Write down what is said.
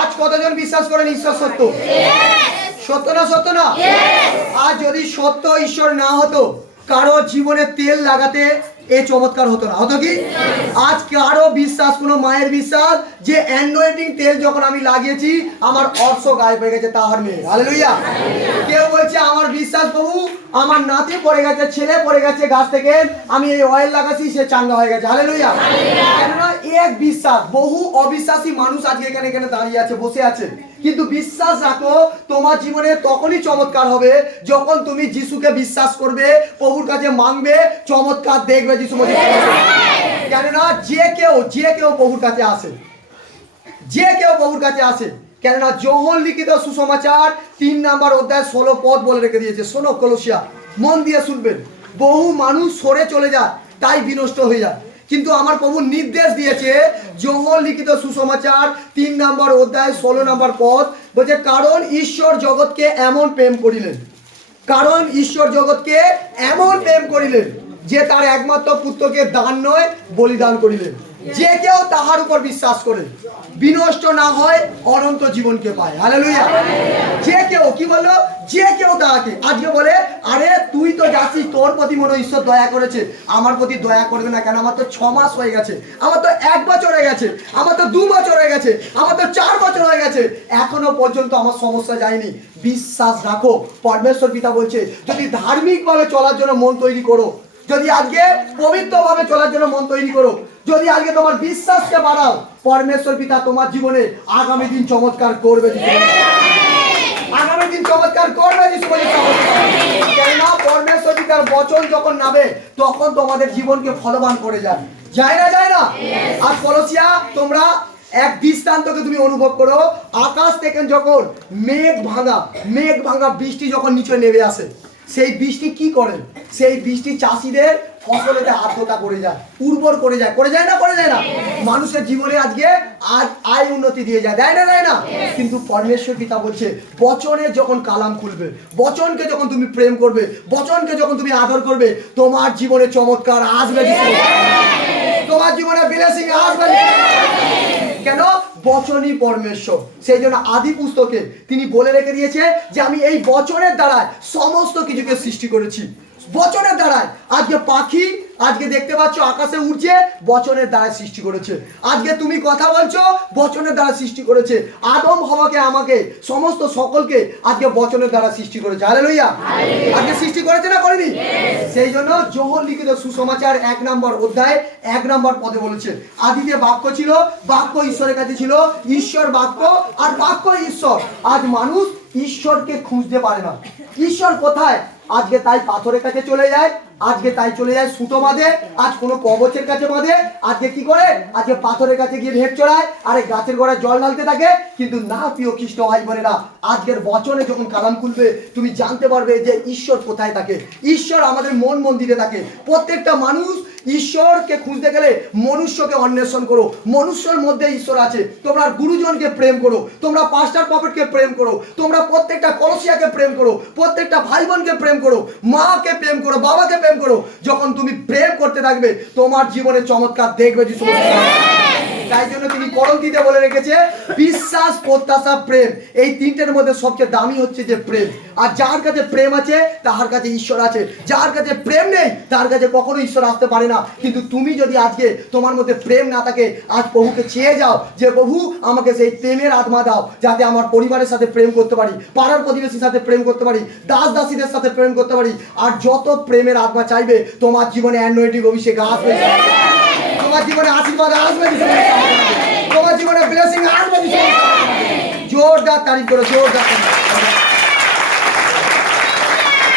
আজ কতজন বিশ্বাস করেন ঈশ্বর সত্য? সত্য না সত্য না? আজ যদি সত্য ঈশ্বর না হতো, কারো জীবনে তেল লাগাতে এ চমৎকার হতো না, হতো কি? আজ কারো বিশ্বাস, কোনো মায়ের বিশ্বাস যে অ্যানোয়েন্টিং তেল যখন আমি লাগিয়েছি আমার অর্শ গায়েব হয়ে গেছে তাহার মেয়ে। হালেলুয়া। কেউ বলছে আমার বিশ্বাস প্রভু, আমার নাতি পড়ে গেছে, ছেলে পড়ে গেছে গাছ থেকে, আমি এই অয়েল লাগাচ্ছি, সে চাঙ্গা হয়ে গেছে। হালেলুয়া। কেননা এক বিশ্বাস, বহু অবিশ্বাসী মানুষ আজকে এখানে এখানে দাঁড়িয়ে আছে, বসে আছে। কিন্তু বিশ্বাস রাখো, তোমার জীবনে তখনই চমৎকার হবে যখন তুমি যিশুকে বিশ্বাস করবে, প্রভুর কাছে মাংবে, চমৎকার দেখবে যিশু বলে। কেননা যে কেউ প্রভুর কাছে আসে, যে কেউ প্রভুর কাছে আসে। কেননা যোহন লিখিত সুসমাচার 3 নম্বর অধ্যায় 16 পদ বলে রেখে দিয়েছে। শোনো কলসিয়া, মন দিয়ে শুনবেন। বহু মানুষ সরে চলে যায়, তাই বিনষ্ট হয়ে যায়। কিন্তু আমার প্রভু নির্দেশ দিয়েছে, যোহন লিখিত সুসমাচার 3 নম্বর অধ্যায় 16 নম্বর পদ বলছে, কারণ ঈশ্বর জগৎকে এমন প্রেম করিলেন, কারণ ঈশ্বর জগৎকে এমন প্রেম করিলেন যে তার একমাত্র পুত্রকে দান নয় বলিদান করিলেন, যে কেউ তাহার উপর বিশ্বাস করে বিনষ্ট না হয়, অনন্ত জীবনকে পায়। হালেলুয়া। যে কেউ, কি বললো? যে কেউ তাহাকে। আজকে বলে, আরে তুই তো যাচ্ছিস, তোর প্রতি মনে ঈশ্বর দয়া করেছে, আমার প্রতি দয়া করবে না কেন? আমার তো 6 মাস হয়ে গেছে, আমার তো 1 বছর হয়ে গেছে, আমার তো 2 বছর হয়ে গেছে, আমার তো 4 বছর হয়ে গেছে, এখনো পর্যন্ত আমার সমস্যা যায়নি। বিশ্বাস রাখো, পরমেশ্বর পিতা বলছে, যদি ধার্মিকভাবে চলার জন্য মন তৈরি করো, যদি আজকে পবিত্রভাবে চলার জন্য মন তৈরি করো, যদি আজকে তোমার বিশ্বাসকে বাড়াও, পরমেশ্বর পিতা তোমার জীবনে আগামী দিন চমৎকার করবে। আগামী দিন চমৎকার করবে যিশু বলে। কেননা পরমেশ্বর পিতার বচন যখন নামে, তখন তোমাদের জীবনকে ফলবান করে যায়। যায় না? যায় না? আর কলসিয়া, তোমরা এক দৃষ্টান্তকে তুমি অনুভব করো। আকাশ থেকে যখন মেঘ ভাঙা বৃষ্টি যখন নিচে নেমে আসে, সেই বৃষ্টি কি করে? সেই বৃষ্টি চাষিদের ফসলেতে আর্দ্রতা করে যায়, উর্বর করে যায়। করে যায় না? করে যায় না? মানুষের জীবনে আজকে আয় উন্নতি দিয়ে যায়, দেয় না? দেয় না? কিন্তু পরমেশ্বর পিতা বলছে, বচনে যখন কালাম খুলবে, বচনকে যখন তুমি প্রেম করবে, বচনকে যখন তুমি আদর করবে, তোমার জীবনে চমৎকার আসবে, তোমার জীবনে ব্লেসিং আসবে। কেন? বচনই পরমেশ্বর। সেই জন্য আদি পুস্তকে তিনি বলে রেখে দিয়েছে যে আমি এই বচনের দ্বারায় সমস্ত কিছুকে সৃষ্টি করেছি। বচনের দ্বারায় আজকে পাখি আজকে দেখতে পাচ্ছ আকাশে উড়ছে, বচনের দ্বারা সৃষ্টি করেছে। আজকে তুমি কথা বলছো, বচনের দ্বারা সৃষ্টি করেছে। আদম হওয়াকে, আমাকে, সমস্ত সকলকে আজকে বচনের দ্বারা সৃষ্টি করেছে। হালেলুয়া। আজকে সৃষ্টি করেছে না? করেনি? সেই জন্য যোহন লিখিত সুসমাচার 1 নম্বর অধ্যায় 1 নম্বর পদে বলেছে, আদিতে বাক্য ছিল, বাক্য ঈশ্বরের কাছে ছিল, ঈশ্বর বাক্য, আর বাক্য ঈশ্বর। আজ মানুষ ঈশ্বরকে খুঁজতে পারে না। ঈশ্বর কোথায়? আজকে তাই পাথরের কাছে চলে যায়, আজকে তাই চলে যায় সুতো বাঁধে, আজ কোনো কবচের কাছে বাঁধে, আজকে কি করে? আজকে পাথরের কাছে গিয়ে ভেট চড়ায়, আরে গাছের গোড়ায় জল ঢালতে থাকে। কিন্তু না প্রিয় খ্রিস্ট ভাই বোনেরা, আজকের বচনে যখন কালাম খুলবে, তুমি জানতে পারবে যে ঈশ্বর কোথায় থাকে। ঈশ্বর আমাদের মন মন্দিরে থাকে। প্রত্যেকটা মানুষ ঈশ্বরকে খুঁজতে গেলে মনুষ্যকে অন্বেষণ করো, মনুষ্যর মধ্যে ঈশ্বর আছে। তোমরা গুরুজনকে প্রেম করো, তোমরা পাস্টার প্রফেটকে প্রেম করো, তোমরা প্রত্যেকটা কলসিয়াকে প্রেম করো, প্রত্যেকটা ভাই বোনকে প্রেম করো, মাকে প্রেম করো, বাবাকে প্রেম করো। যখন তুমি প্রেম করতে থাকবে, তোমার জীবনে চমৎকার দেখবে যিশু। তাই জন্য তিনি করন্থীতে বলে রেখেছে, বিশ্বাস, প্রত্যাশা, প্রেম, এই তিনটের মধ্যে সবচেয়ে দামি হচ্ছে যে প্রেম। আর যার কাছে প্রেম আছে তার কাছে ঈশ্বর আছে, যার কাছে প্রেম নেই তার কাছে কখনো ঈশ্বর আসতে পারে না। কিন্তু তুমি যদি আজকে তোমার মধ্যে প্রেম না থাকে, আজ প্রভুকে চেয়ে যাও যে প্রভু আমাকে সেই প্রেমের আত্মা দাও, যাতে আমার পরিবারের সাথে প্রেম করতে পারি, পাড়ার প্রতিবেশীর সাথে প্রেম করতে পারি, দাস দাসীদের সাথে প্রেম করতে পারি। আর যত প্রেমের আত্মা চাইবে, তোমার জীবনে অ্যানোয়েন্টিং অভিষেক আসবে, তোমার জীবনে আশীর্বাদ আসবে, তোমার জীবনে ব্লেসিং আসবে। জোরদার তারিফ করো, জোরদার।